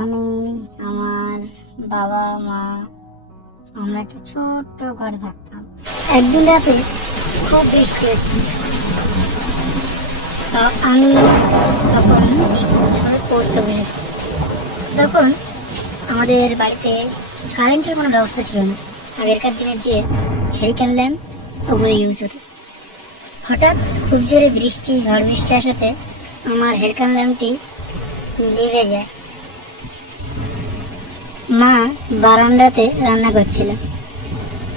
আমি, আমার বাবা, মা, আমরা একটা ছোট্ট ঘরে থাকতাম। একদিন রাতে খুব বৃষ্টি হচ্ছে আমি তখন পড়তে বসেছি তখন আমাদের বাড়িতে কারেন্টের কোনো ব্যবস্থা ছিল না। আগেরকার দিনে যে হেরিকেন ল্যাম্প ওগুলো ইউজ হতো। হঠাৎ খুব জোরে বৃষ্টি, ঝড় বৃষ্টি আসাতে আমার হেরিকেন ল্যাম্পটি লিভে যায়। মা বারান্দাতে রান্না করছিল।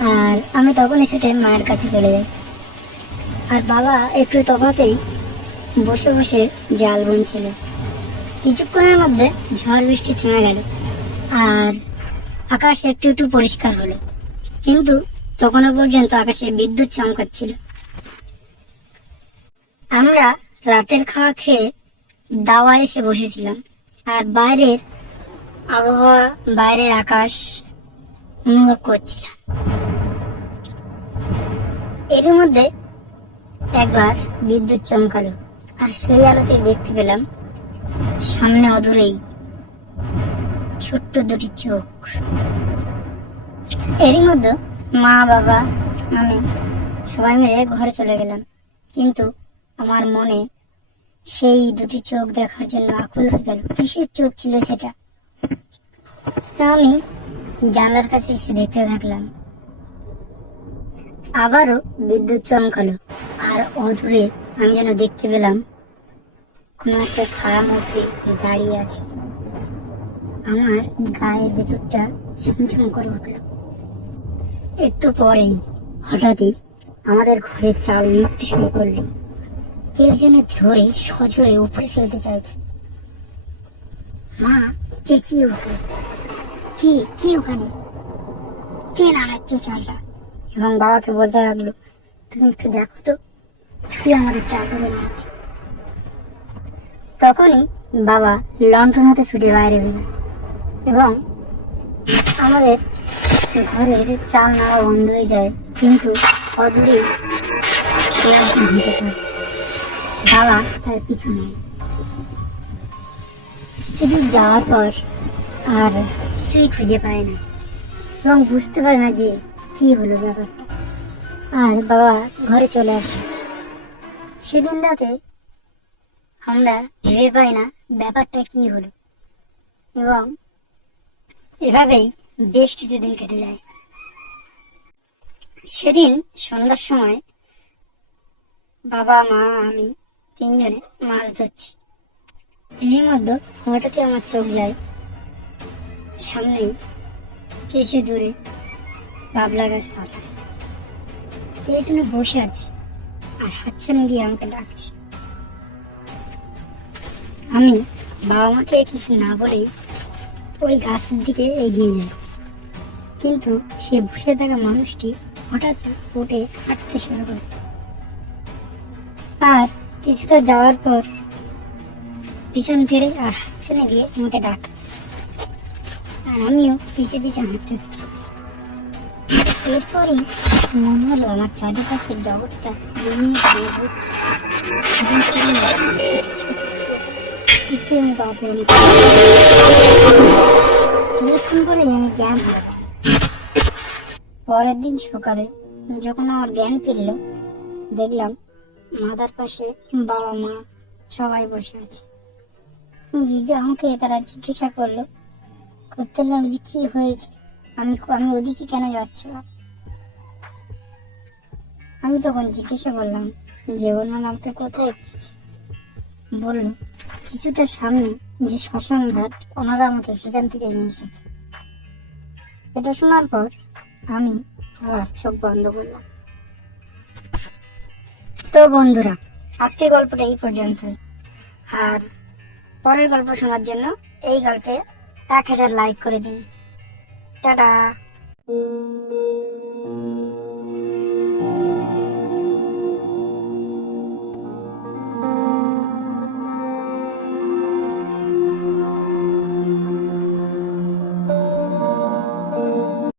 আর আমি তখন ছুটে মায়ের কাছে চলে যাই। আর বাবা একটু তফাতেই বসে বসে জাল বুনছিল। কিছুক্ষণের মধ্যে ঝড় বৃষ্টি থেমে গেল আর আকাশ একটু একটু পরিষ্কার হলো। কিন্তু তখনও পর্যন্ত আকাশে বিদ্যুৎ চমকাচ্ছিল। আমরা রাতের খাওয়া খেয়ে দাওয়া এসে বসেছিলাম। আর বাইরের আবহাওয়া বাইরের আকাশ অনুভব করছিলাম। এর মধ্যে একবার বিদ্যুৎ চমকালো, আর সেই আলোতে দেখতে পেলাম সামনে অদূরেই ছোট্ট দুটি চোখ। এরই মধ্যে মা, বাবা, আমি সবাই মিলে ঘরে চলে গেলাম, কিন্তু আমার মনে সেই দুটি চোখ দেখার জন্য আকুল হয়ে গেল। কিসের চোখ ছিল সেটা? তা আমি জানলার কাছে এসে দেখতে থাকলাম। আবারও বিদ্যুৎ চমকালো, আর অদূরে আমি যেন দেখতে পেলাম কোনো একটা সারা মূর্তি দাঁড়িয়ে আছে। আমার গায়ের ভেতরটা ঝুমঝুম করে উঠল। একটু পরেই হঠাৎই আমাদের ঘরের চাল নড়তে শুরু করল। কেউ যেন ধরে সজোরে উপরে ফেলতে চাইছে। মা চেঁচিয়ে উঠল কি কি ওখানে? কে নাড়াচ্ছে চালটা? এবং বাবাকে বলতে লাগল, তুমি একটু দেখো তো, কি আমাদের চাল দেবে না? তখনই বাবা লন্ঠন হাতে ছুটে বাইরে বেরোয় এবং আমাদের ঘরের চাল নাড়া বন্ধ হয়ে যায়, কিন্তু অদূরেই একজন হেঁটে চলে। বাবা তার পিছু নেয় যাওয়ার পর আর কিছুই খুঁজে পায় না। এবং বুঝতে পারে না যে কি হলো ব্যাপারটা। আর বাবা ঘরে চলে আসে। সেদিন রাতে আমরা ভেবে পাই না ব্যাপারটা কি হলো। এবং এভাবেই বেশ কিছুদিন কেটে যায়। সেদিন সন্ধ্যার সময় বাবা, মা, আমি তিনজনে মাছ ধরছি। এর মধ্যে হঠাৎই আমার চোখ যায় সামনেই কিছু দূরে বাবলা গাছ তলা কে যেন বসে আছে? আর হাতছানি দিয়ে আমাকে ডাকছে। আমি বাবা মাকে কিছু না বলেই ওই গাছের দিকে এগিয়ে যাই। কিন্তু সে বসে থাকা মানুষটি হঠাৎ উঠে হাঁটতে শুরু করে। আর কিছুটা যাওয়ার পর পিছন ফিরে আর হাতছানি দিয়ে আমাকে ডাকতে আর আমিও পিছে পিছে হাঁটতে থাকি এরপরই মনে হলো আমার চারিপাশের জগৎটা দিন দিয়ে হচ্ছে। কিছুক্ষণ আমি জ্ঞান। পরের দিন সকালে যখন আমার জ্ঞান ফিরল, দেখলাম মাথার পাশে বাবা মা সবাই বসে আছে জিজ্ঞে আমাকে তারা জিজ্ঞাসা করল করতে লাগল যে কি হয়েছে? আমি আমি ওদিকে কেন যাচ্ছিলাম? আমি তখন জিজ্ঞাসা করলাম যে ওনার আমাকে কোথায় পেয়েছে? বলল, কিছুটা সামনে, যে শ্মশান ঘাট, ওনারা আমাকে সেখান থেকে নিয়ে এসেছে। এটা শোনার পর আমি আবার চোখ বন্ধ করলাম। তো বন্ধুরা, আজকে গল্পটা এই পর্যন্ত আর পরের গল্প শোনার জন্য এই গল্পে এক হাজার লাইক করে দিন। টাটা।